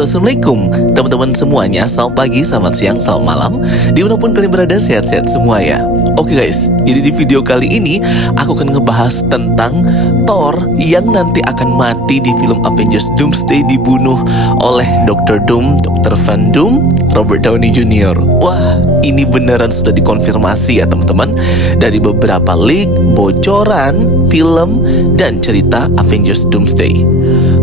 Halo, assalamualaikum teman-teman semuanya. Selamat pagi, selamat siang, selamat malam, dimanapun kalian berada, sehat-sehat semua ya. Oke guys, jadi di video kali ini aku akan ngebahas tentang Thor yang nanti akan mati di film Avengers Doomsday, dibunuh oleh Dr. Doom, Dr. Van Doom, Robert Downey Jr. Wah, ini beneran sudah dikonfirmasi ya teman-teman, dari beberapa leak, bocoran, film, dan cerita Avengers Doomsday.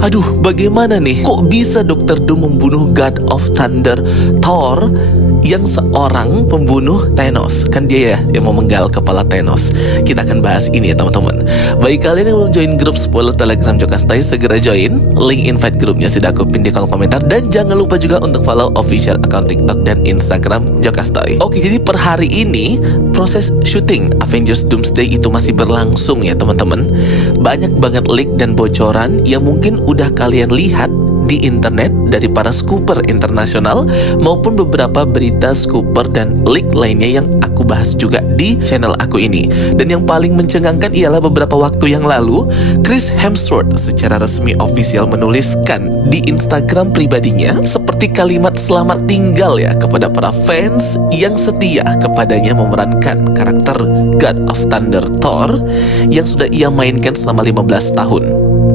Aduh, bagaimana nih? Kok bisa Dr. Doom membunuh God of Thunder Thor yang seorang pembunuh Thanos? Kan dia ya yang memenggal kepala Thanos. Kita akan bahas ini ya teman-teman. Bagi kalian yang belum join grup spoiler Telegram Jokastai, segera join. Link invite grupnya sudah aku pin di kolom komentar. Dan jangan lupa juga untuk follow official account TikTok dan Instagram Jokastai. Oke, jadi per hari ini proses syuting Avengers Doomsday itu masih berlangsung ya teman-teman. Banyak banget leak dan bocoran yang mungkin udah kalian lihat di internet dari para scooper internasional maupun beberapa berita scooper dan leak lainnya yang aku bahas juga di channel aku ini. Dan yang paling mencengangkan ialah beberapa waktu yang lalu Chris Hemsworth secara resmi official menuliskan di Instagram pribadinya seperti kalimat selamat tinggal ya kepada para fans yang setia kepadanya memerankan karakter God of Thunder Thor yang sudah ia mainkan selama 15 tahun.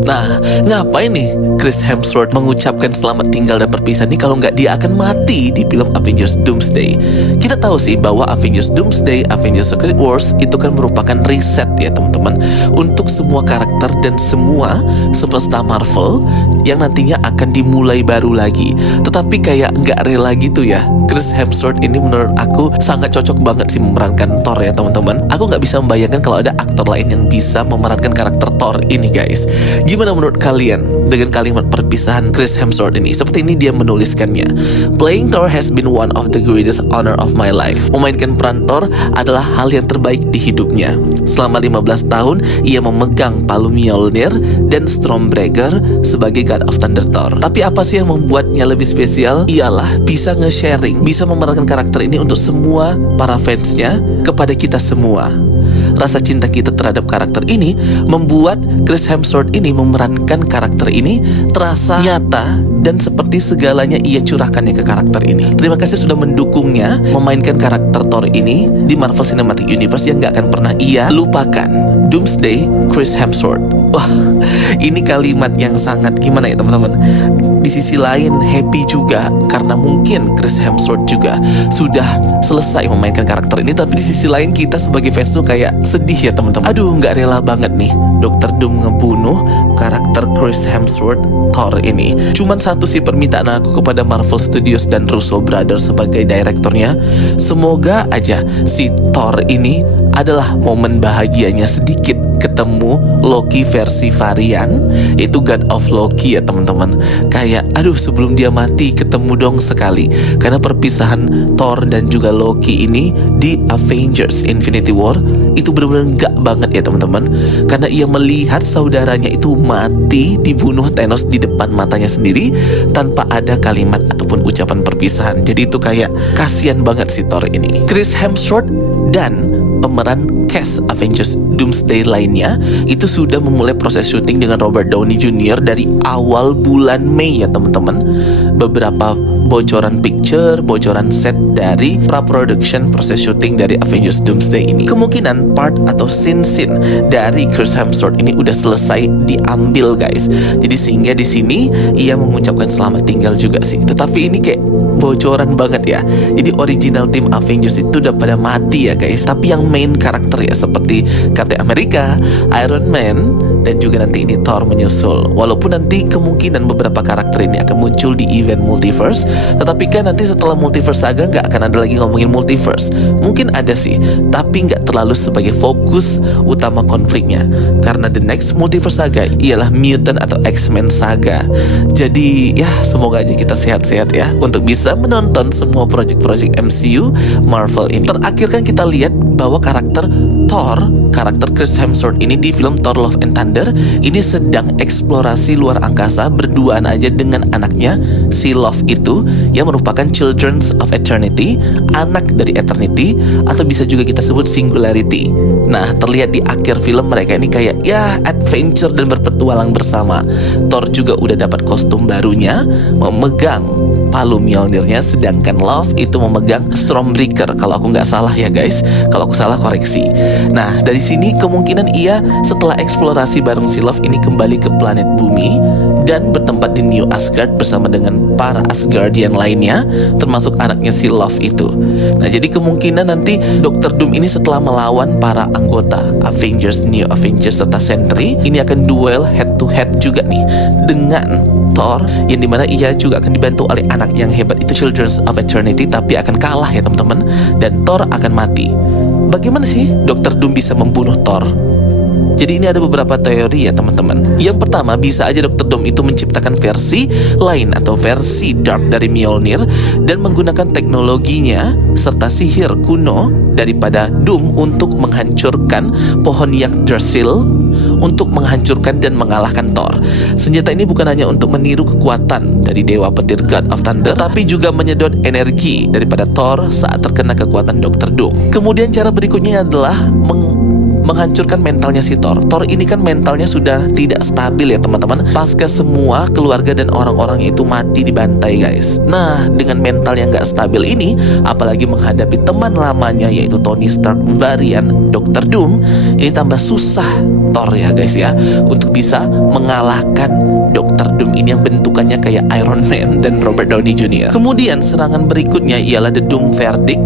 Nah, ngapain nih Chris Hemsworth mengucapkan selamat tinggal dan perpisahan ini kalau nggak dia akan mati di film Avengers Doomsday? Kita tahu sih bahwa Avengers Doomsday, Avengers Secret Wars itu kan merupakan reset ya teman-teman untuk semua karakter dan semua superstar Marvel yang nantinya akan dimulai baru lagi. Tetapi kayak nggak rela gitu ya. Chris Hemsworth ini menurut aku sangat cocok banget sih memerankan Thor ya teman-teman. Aku nggak bisa membayangkan kalau ada aktor lain yang bisa memerankan karakter Thor ini guys. Gimana menurut kalian dengan kalimat perpisahan Chris Hemsworth ini? Seperti ini dia menuliskannya. Playing Thor has been one of the greatest honor of my life. Memainkan peran Thor adalah hal yang terbaik di hidupnya. Selama 15 tahun ia memegang palu Mjolnir dan Stormbreaker sebagai God of Thunder Thor. Tapi apa sih yang membuatnya lebih spesial? Ialah bisa nge-sharing, bisa memerankan karakter ini untuk semua para fansnya kepada kita semua. Rasa cinta kita terhadap karakter ini membuat Chris Hemsworth ini memerankan karakter ini terasa nyata dan seperti segalanya ia curahkannya ke karakter ini. Terima kasih sudah mendukungnya memainkan karakter Thor ini di Marvel Cinematic Universe yang gak akan pernah ia lupakan. Doomsday, Chris Hemsworth. Wah, ini kalimat yang sangat gimana ya teman-teman. Di sisi lain happy juga karena mungkin Chris Hemsworth juga sudah selesai memainkan karakter ini. Tapi di sisi lain kita sebagai fans tuh kayak sedih ya teman-teman. Aduh, nggak rela banget nih Dr. Doom ngebunuh karakter Chris Hemsworth Thor ini. Cuman satu sih permintaan aku kepada Marvel Studios dan Russo Brothers sebagai direkturnya. Semoga aja si Thor ini adalah momen bahagianya sedikit ketemu Loki versi varian, itu God of Loki ya teman-teman. Kayak aduh, sebelum dia mati ketemu dong sekali. Karena perpisahan Thor dan juga Loki ini di Avengers Infinity War itu benar-benar gak banget ya teman-teman. Karena ia melihat saudaranya itu mati, dibunuh Thanos di depan matanya sendiri tanpa ada kalimat ataupun ucapan perpisahan. Jadi itu kayak kasihan banget si Thor ini. Chris Hemsworth dan pemeran cast Avengers Doomsday lainnya itu sudah memulai proses syuting dengan Robert Downey Jr. dari awal bulan Mei ya teman-teman. Beberapa bocoran picture, bocoran set dari pra-production proses syuting dari Avengers Doomsday ini. Kemungkinan part atau scene-scene dari Chris Hemsworth ini udah selesai diambil guys. Jadi sehingga di sini ia mengucapkan selamat tinggal juga sih. Tetapi ini kayak bocoran banget ya. Jadi original tim Avengers itu udah pada mati ya guys. Tapi yang main karakter ya seperti Captain America, Iron Man, dan juga nanti ini Thor menyusul. Walaupun nanti kemungkinan beberapa karakter ini akan muncul di event multiverse, tetapi kan nanti setelah multiverse saga nggak akan ada lagi ngomongin multiverse. Mungkin ada sih, tapi nggak terlalu sebagai fokus utama konfliknya. Karena the next multiverse saga ialah Mutant atau X-Men saga. Jadi ya semoga aja kita sehat-sehat ya untuk bisa menonton semua project-project MCU Marvel ini. Terakhir kan kita lihat bahwa karakter Thor, karakter Chris Hemsworth ini di film Thor Love and Thunder ini sedang eksplorasi luar angkasa berduaan aja dengan anaknya si Love itu, yang merupakan Children of Eternity, anak dari Eternity, atau bisa juga kita sebut Singularity. Nah, terlihat di akhir film mereka ini kayak ya adventure dan berpetualang bersama. Thor juga udah dapat kostum barunya, memegang palu Mjolnirnya, sedangkan Love itu memegang Stormbreaker kalau aku nggak salah ya guys. Kalau aku salah koreksi. Nah, dari sini kemungkinan ia setelah eksplorasi bareng si Love ini kembali ke planet bumi dan bertempat di New Asgard bersama dengan para Asgardian lainnya, termasuk anaknya si Love itu. Nah, jadi kemungkinan nanti Dr. Doom ini setelah melawan para anggota Avengers, New Avengers serta Sentry, ini akan duel head to head juga nih dengan Thor, yang dimana ia juga akan dibantu oleh anak yang hebat itu Children of Eternity, tapi akan kalah ya teman-teman, dan Thor akan mati. Bagaimana sih Dr. Doom bisa membunuh Thor? Jadi ini ada beberapa teori ya teman-teman. Yang pertama, bisa aja Dr. Doom itu menciptakan versi lain atau versi dark dari Mjolnir dan menggunakan teknologinya serta sihir kuno daripada Doom untuk menghancurkan pohon Yggdrasil, untuk menghancurkan dan mengalahkan Thor. Senjata ini bukan hanya untuk meniru kekuatan dari dewa petir God of Thunder, tapi juga menyedot energi daripada Thor saat terkena kekuatan Dr. Doom. Kemudian cara berikutnya adalah menghancurkan mentalnya si Thor. Thor ini kan mentalnya sudah tidak stabil ya teman-teman, pasca semua keluarga dan orang-orang itu mati dibantai guys. Nah, dengan mental yang gak stabil ini, apalagi menghadapi teman lamanya yaitu Tony Stark varian Dr. Doom, ini tambah susah Thor ya guys ya untuk bisa mengalahkan Dr. Doom ini yang bentukannya kayak Iron Man dan Robert Downey Jr. Kemudian serangan berikutnya ialah The Doom Verdict.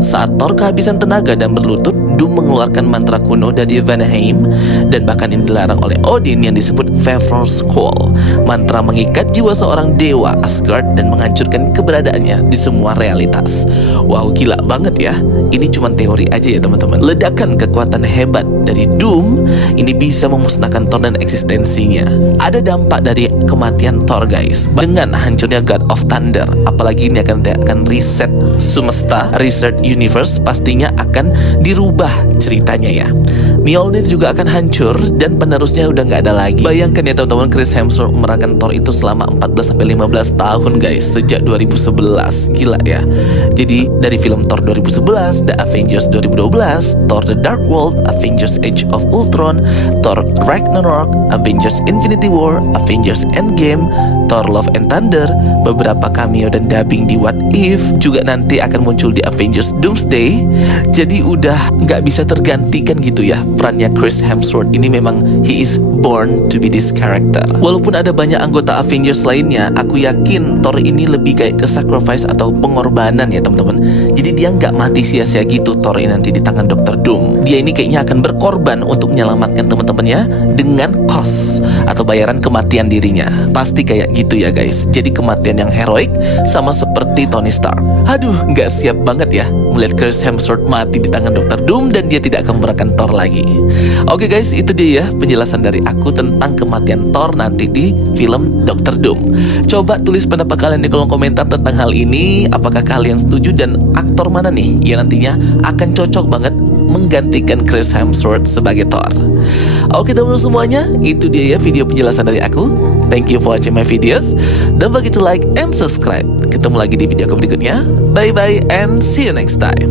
Saat Thor kehabisan tenaga dan berlutut, Doom mengeluarkan mantra kuno dari Vanaheim, dan bahkan ini dilarang oleh Odin yang disebut Fafnir's Call. Mantra mengikat jiwa seorang dewa Asgard dan menghancurkan keberadaannya di semua realitas. Wow, gila banget ya. Ini cuma teori aja ya teman-teman. Ledakan kekuatan hebat dari Doom ini bisa memusnahkan Thor dan eksistensinya. Ada dampak dari kematian Thor guys, dengan hancurnya God of Thunder. Apalagi ini akan reset semesta, reset universe, pastinya akan dirubah ceritanya ya. Mjolnir juga akan hancur dan penerusnya udah nggak ada lagi. Bayangkan ya teman-teman, Chris Hemsworth memerankan Thor itu selama 14-15 tahun guys, sejak 2011. Gila ya. Jadi dari film Thor 2011, The Avengers 2012, Thor The Dark World, Avengers Age of Ultron, Thor Ragnarok, Avengers Infinity War, Avengers Endgame, Thor Love and Thunder, beberapa cameo dan dubbing di What If juga nanti akan muncul di Avengers Doomsday. Jadi udah nggak bisa tergantikan gitu ya. Perannya Chris Hemsworth ini memang he is born to be this character. Walaupun ada banyak anggota Avengers lainnya, aku yakin Thor ini lebih kayak ke sacrifice atau pengorbanan ya teman-teman. Jadi dia nggak mati sia-sia gitu Thor ini nanti di tangan Dr. Doom. Dia ini kayaknya akan berkorban untuk menyelamatkan teman-temannya dengan cost atau bayaran kematian dirinya. Pasti kayak gitu ya guys. Jadi kematian yang heroik sama seperti Tony Stark. Aduh, nggak siap banget ya melihat Chris Hemsworth mati di tangan Dr. Doom dan dia tidak akan memerankan Thor lagi. Oke guys, itu dia ya penjelasan dari aku tentang kematian Thor nanti di film Dr. Doom. Coba tulis pendapat kalian di kolom komentar tentang hal ini. Apakah kalian setuju dan aktor mana nih yang nantinya akan cocok banget menggantikan Chris Hemsworth sebagai Thor? Oke teman-teman semuanya, itu dia ya video penjelasan dari aku. Thank you for watching my videos. Don't forget to like and subscribe. Ketemu lagi di video aku berikutnya. Bye bye and see you next time.